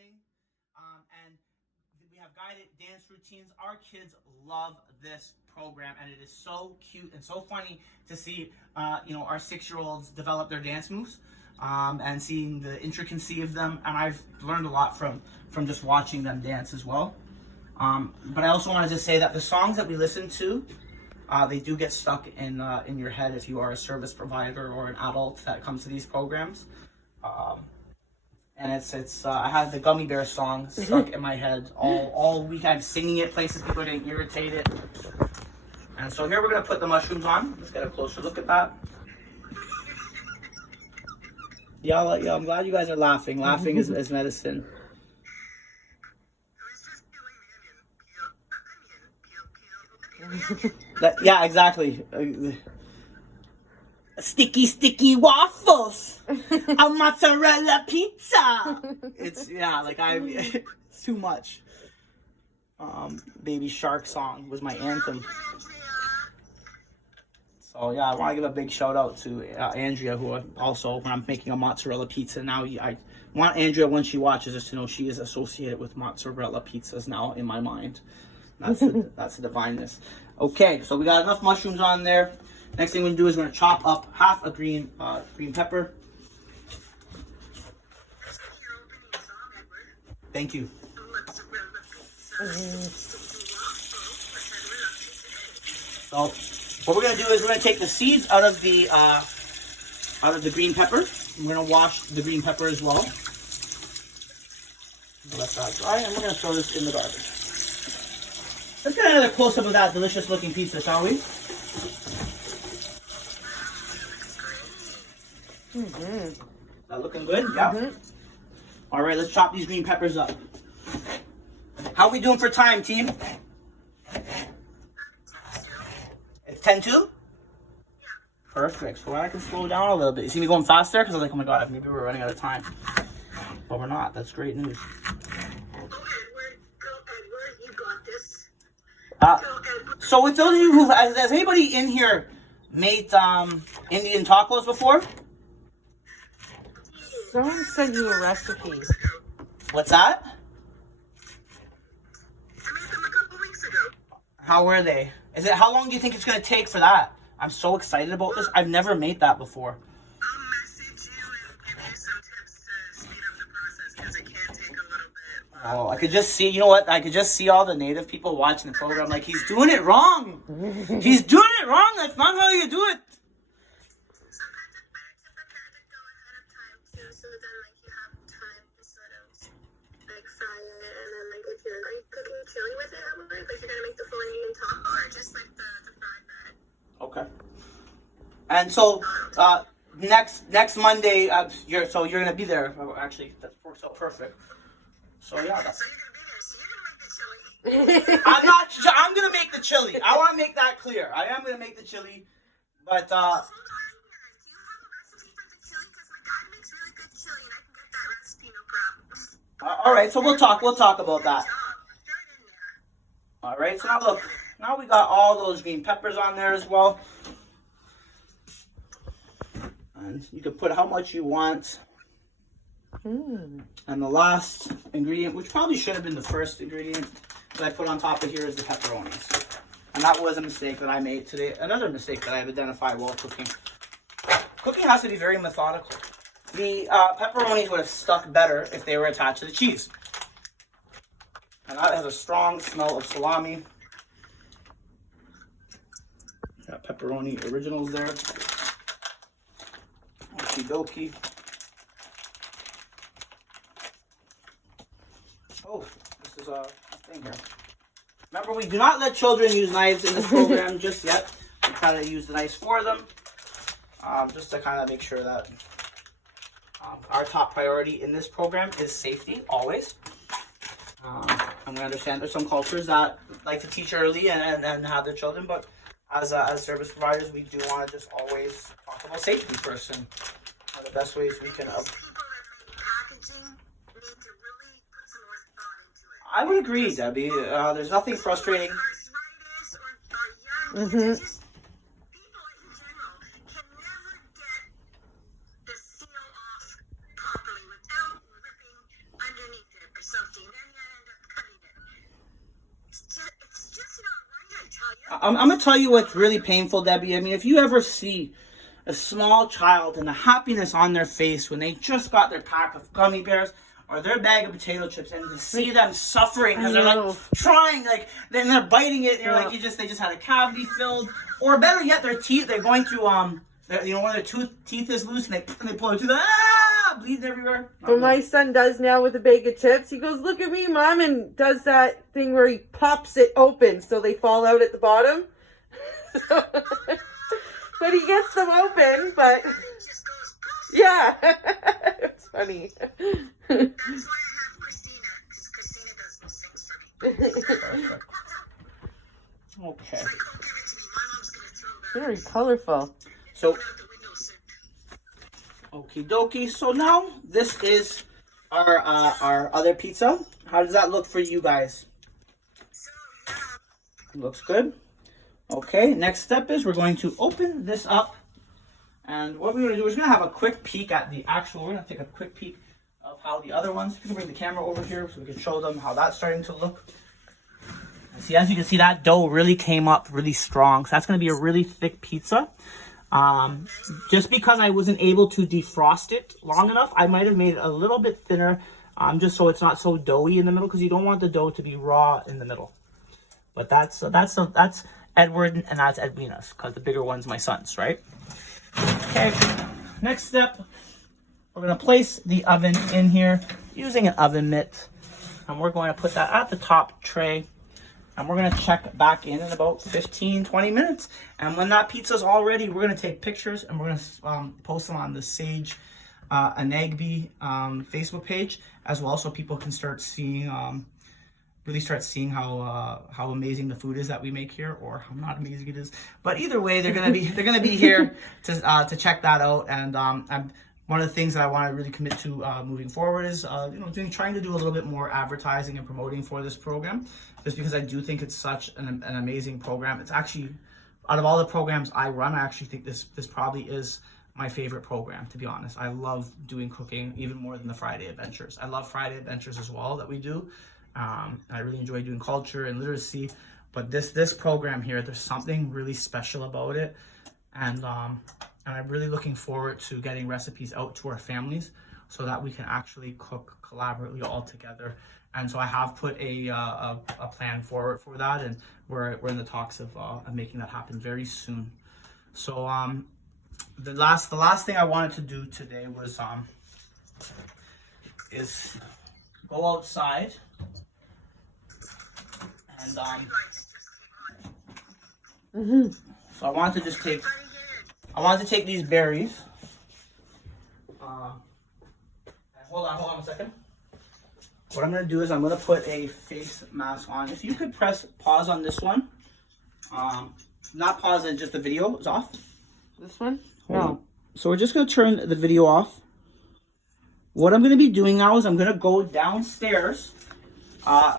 morning. And we have guided dance routines. Our kids love this program, and it is so cute and so funny to see, our 6-year-olds develop their dance moves, and seeing the intricacy of them. And I've learned a lot from just watching them dance as well. But I also wanted to say that the songs that we listen to, they do get stuck in your head if you are a service provider or an adult that comes to these programs. And it's I had the Gummy Bear song stuck in my head all week. I'm singing it places, people are getting irritated. And so here we're gonna put the mushrooms on. Let's get a closer look at that. Yeah, I'm glad you guys are laughing. Laughing is medicine. Yeah, exactly. Sticky waffles, a mozzarella pizza. It's it's too much. Baby Shark song was my anthem. So yeah, I want to give a big shout out to Andrea, who also, when I'm making a mozzarella pizza now, I want Andrea, when she watches this, to know she is associated with mozzarella pizzas now in my mind. That's the divineness. Okay, so we got enough mushrooms on there. Next thing we're gonna do is we're gonna chop up half a green pepper. Thank you. So what we're gonna do is we're gonna take the seeds out of the green pepper. We're gonna wash the green pepper as well. Let that dry, and we're gonna throw this in the garbage. Let's get another close-up of that delicious-looking pizza, shall we? Is that looking good? Yeah. All right, let's chop these green peppers up. How are we doing for time, team? It's 10-2? Yeah. Perfect. So I can slow down a little bit. You see me going faster? Because I'm like, oh my god, maybe we're running out of time. But we're not. That's great news. So with those of you has anybody in here made Indian tacos before? Someone sent you a recipe. What's that? I made them a couple weeks ago. How were they? How long do you think it's gonna take for that? I'm so excited about this. I've never made that before. I'll message you and give you some tips to speed up the process, because it can take a little bit. Oh, I could just see, you know what? I could just see all the native people watching the program like, he's doing it wrong. He's doing it wrong. That's not how you do it. Sometimes it's better to prepare to go ahead of time too, so then you have time to sort of fry it, and then if are you cooking chili with it at work? Like you're gonna make the full Indian taco, or just like the fried bread? Okay. And so next Monday, you're gonna be there. Oh, actually, that works out perfect. So yeah. So you're gonna be there. So you're gonna make the chili. I'm gonna make the chili. I want to make that clear. I am gonna make the chili, but Do you have a recipe for the chili? Because my dad makes really good chili, and I can get that recipe, no problem. all right. So we'll talk about that. Stir it in there. All right. So now look. Now we got all those green peppers on there as well, and you can put how much you want. And the last ingredient, which probably should have been the first ingredient that I put on top of here, is the pepperonis. And that was a mistake that I made today. Another mistake that I've identified while cooking. Cooking has to be very methodical. The pepperonis would have stuck better if they were attached to the cheese. And that has a strong smell of salami. Got pepperoni originals there. Okie dokie. Oh, this is a thing here. Remember, we do not let children use knives in this program just yet. We try to use the knives for them, just to kind of make sure that our top priority in this program is safety, always. And we understand there's some cultures that like to teach early and have their children, but as service providers, we do want to just always talk about safety first, and one of the best ways we can. I would agree, Debbie. There's nothing frustrating. People in general can never get the seal off properly without ripping underneath it. something, then you end up cutting it. It's just not right, I tell you. I'm gonna tell you what's really painful, Debbie. I mean, if you ever see a small child and the happiness on their face when they just got their pack of gummy bears or their bag of potato chips, and to see them suffering because they're like trying, like then they're biting it, and you're like, they just had a cavity filled, or better yet, their teeth, they're going through one of their teeth is loose, and they pull it through bleeding everywhere. What my son does now with a bag of chips, he goes, "Look at me, Mom," and does that thing where he pops it open so they fall out at the bottom. But he gets them open, but yeah, it's funny. That's why I have Christina, because Christina does those things for me. Okay. Like, oh, give it to me. My mom's going to throw that Very colorful. So, out the window soon. okie dokie. So now this is our other pizza. How does that look for you guys? Looks good. Okay, next step is we're going to open this up. And what we're going to do is we're going to have a quick peek at the actual, we're going to take a quick peek of how the other ones, you can bring the camera over here so we can show them how that's starting to look. See, as you can see, that dough really came up really strong. So that's going to be a really thick pizza. Just because I wasn't able to defrost it long enough, I might have made it a little bit thinner, just so it's not so doughy in the middle, because you don't want the dough to be raw in the middle. But that's Edward and that's Edwina's, because the bigger one's my son's, right? Okay, next step, we're going to place the oven in here using an oven mitt, and we're going to put that at the top tray, and we're going to check back in about 15-20 minutes. And when that pizza's all ready, we're going to take pictures and we're going to post them on the Sage Anagbi Facebook page as well, so people can start seeing really start seeing how amazing the food is that we make here, or how not amazing it is. But either way, they're gonna be here to check that out. And one of the things that I want to really commit to moving forward is trying to do a little bit more advertising and promoting for this program, just because I do think it's such an amazing program. It's actually, out of all the programs I run, I actually think this probably is my favorite program, to be honest. I love doing cooking even more than the Friday Adventures. I love Friday Adventures as well that we do. I really enjoy doing culture and literacy, but this program here, there's something really special about it, and I'm really looking forward to getting recipes out to our families so that we can actually cook collaboratively all together. And so I have put a plan forward for that, and we're in the talks of making that happen very soon. So the last thing I wanted to do today was is go outside. And so I wanted to take these berries. Hold on a second. What I'm gonna do is I'm gonna put a face mask on. If you could press pause on this one. Not pause it, just the video is off. This one? No. So we're just gonna turn the video off. What I'm gonna be doing now is I'm gonna go downstairs.